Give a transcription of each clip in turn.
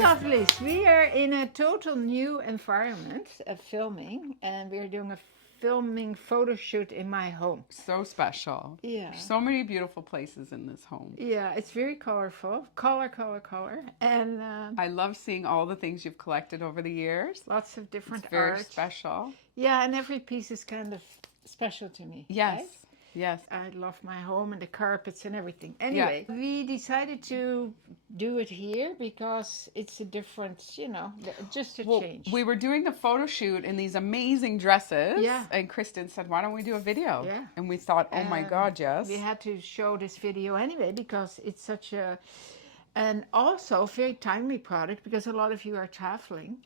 lovelies. We are in a total new environment of filming, and we're doing a filming photo shoot in my home. So special. Yeah. So many beautiful places in this home. Yeah, it's very colorful. Color. And I love seeing all the things you've collected over the years. lots of different It's very art. special. Yeah, and every piece is kind of special to me. Yes. Right? Yes. I love my home and the carpets and everything. Anyway, we decided to do it here because it's a different, just a change. We were doing the photo shoot in these amazing dresses. Yeah. And Kristen said, why don't we do a video? Yeah. And we thought, oh my God, yes. We had to show this video anyway because it's such and also very timely product because a lot of you are traveling.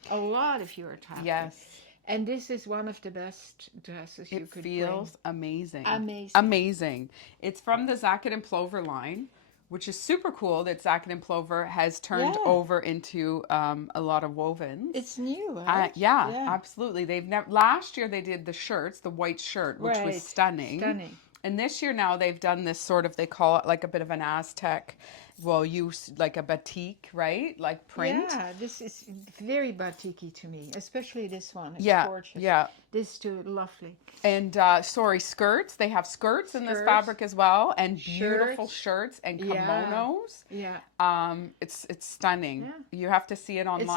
Yes. And this is one of the best dresses you could bring. It feels amazing. Amazing. Amazing. It's from the Zaket and Plover line, which is super cool that Zaket and Plover has turned over into a lot of wovens. It's new, right? Yeah, absolutely. Last year they did the shirts, the white shirt, which was stunning. Stunning. And this year now they've done this sort of, they call it like a bit of an Aztec, like a batik, right? Like print. Yeah, this is very batiky to me, especially this one. It's Yeah, gorgeous. yeah. This too, lovely. And skirts. They have skirts in this fabric as well, and beautiful shirts and kimonos. Yeah. It's stunning. Yeah. You have to see it online.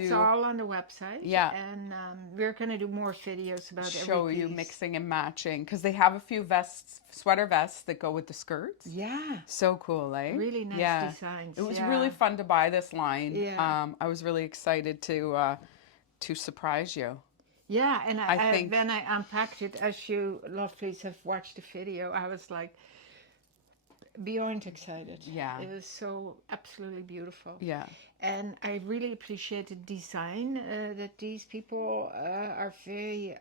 It's all on the website. Yeah. And we're gonna do more videos about show you mixing and matching because they have a few sweater vests that go with the skirts. Yeah. So cool, eh? Really nice designs. It was really fun to buy this line. Yeah. I was really excited to surprise you. Yeah, and I think when I unpacked it, as you lovelies have watched the video, I was like beyond excited. Yeah. It was so absolutely beautiful. Yeah. And I really appreciate the design that these people are very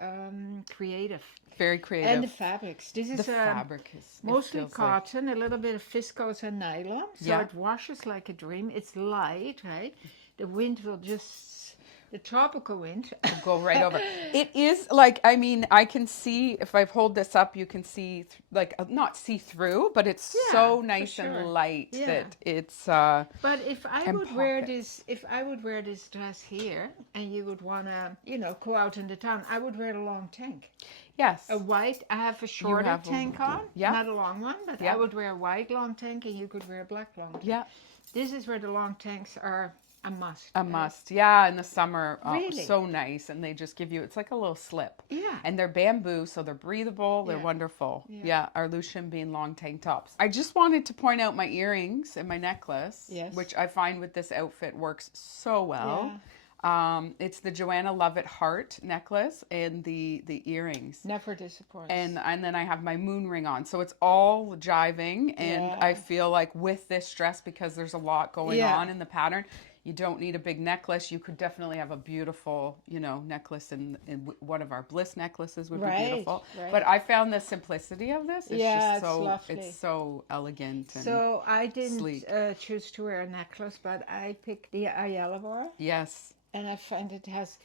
creative. Very creative. And the fabrics. This is the fabric is mostly cotton, a little bit of viscose and nylon. So it washes like a dream. It's light, right? The wind will the tropical wind will go right over. It is like, I mean, I can see, if I hold this up, you can see, not see through, but it's so nice and light that it's But if I would wear this dress here, and you would want to, go out in the town, I would wear a long tank. Yes. I have a shorter tank on, not a long one, but I would wear a white long tank, and you could wear a black long tank. Yeah. This is where the long tanks are a must. A must, yeah. In the summer, so nice, and they just give you, it's like a little slip. Yeah. And they're bamboo, so they're breathable. They're wonderful. Yeah. Our Lousje Bean long tank tops. I just wanted to point out my earrings and my necklace, which I find with this outfit works so well. Yeah. It's the Joanna Lovett heart necklace and the earrings. Never disappoints. And then I have my moon ring on. So it's all jiving. And I feel like with this dress, because there's a lot going on in the pattern, you don't need a big necklace. You could definitely have a beautiful, necklace, and one of our Bliss necklaces would be beautiful. Right. But I found the simplicity of this. It's just so lovely. It's so elegant and so I didn't choose to wear a necklace, but I picked the Ayala bar. Yes. And I find it has,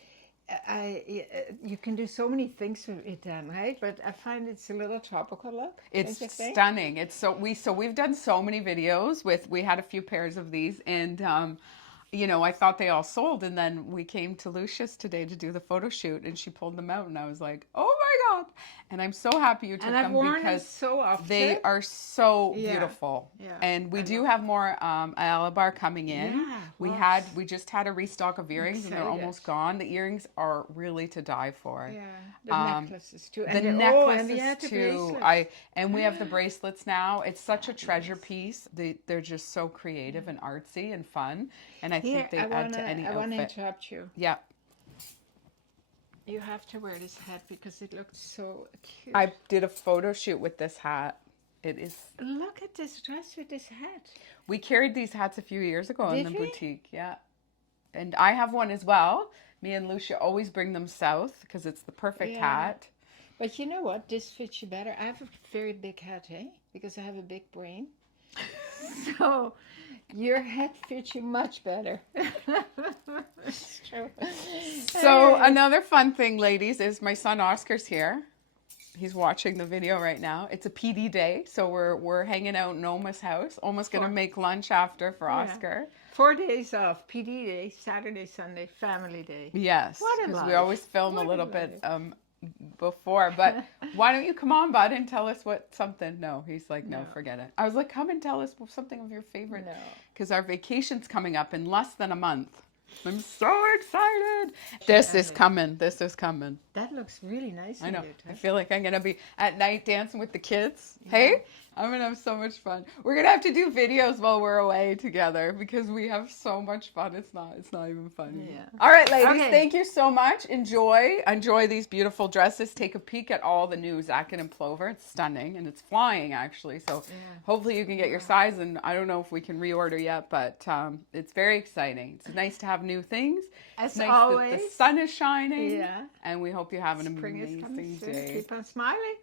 you can do so many things with it then, right? But I find it's a little tropical look. It's stunning. It's we've done so many videos we had a few pairs of these, and I thought they all sold, and then we came to Lousje's today to do the photo shoot, and she pulled them out, and I was like, oh my God. And I'm so happy you took them because so often. They are so beautiful. Yeah. And we do have more Ayala bar coming in. Yeah, we just had a restock of earrings, and they're almost gone. The earrings are really to die for. Yeah, the necklaces too. And the necklaces too. And we have the bracelets now. It's such a treasure piece. They're just so creative and artsy and fun. And I think they add to any outfit. I want to interrupt you. Yeah. You have to wear this hat because it looks so cute. I did a photo shoot with this hat. It is. Look at this dress with this hat. We carried these hats a few years ago in the boutique. Yeah. And I have one as well. Me and Lousje always bring them south because it's the perfect hat. But you know what? This fits you better. I have a very big hat, because I have a big brain. So your head fits you much better. So another fun thing, ladies, is my son Oscar's here. He's watching the video right now. It's a PD day, so we're hanging out in Oma's house. Almost gonna make lunch after for Oscar. 4 days off. PD day, Saturday, Sunday, family day. Yes, What a because we life. always film a What a little bit life. before. But why don't you come on, bud, and tell us what something? No, he's like, no, No. forget it. I was like, come and tell us something of your favorite. No. Because our vacation's coming up in less than a month. I'm so excited. This is coming. This is coming. That looks really nice. I know. On you, I Tess. feel like I'm going to be at night dancing with the kids. Hey, I'm going to have so much fun. We're going to have to do videos while we're away together because we have so much fun. It's not even funny. Yeah. All right, ladies, Okay. thank you so much. Enjoy these beautiful dresses. Take a peek at all the new Zaket and Plover. It's stunning and it's flying actually. So hopefully you can get your size, and I don't know if we can reorder yet, but it's very exciting. It's nice to have new things. As It's nice always. that the sun is shining. Yeah. And we hope you have an Spring is coming amazing soon. day. Keep on smiling.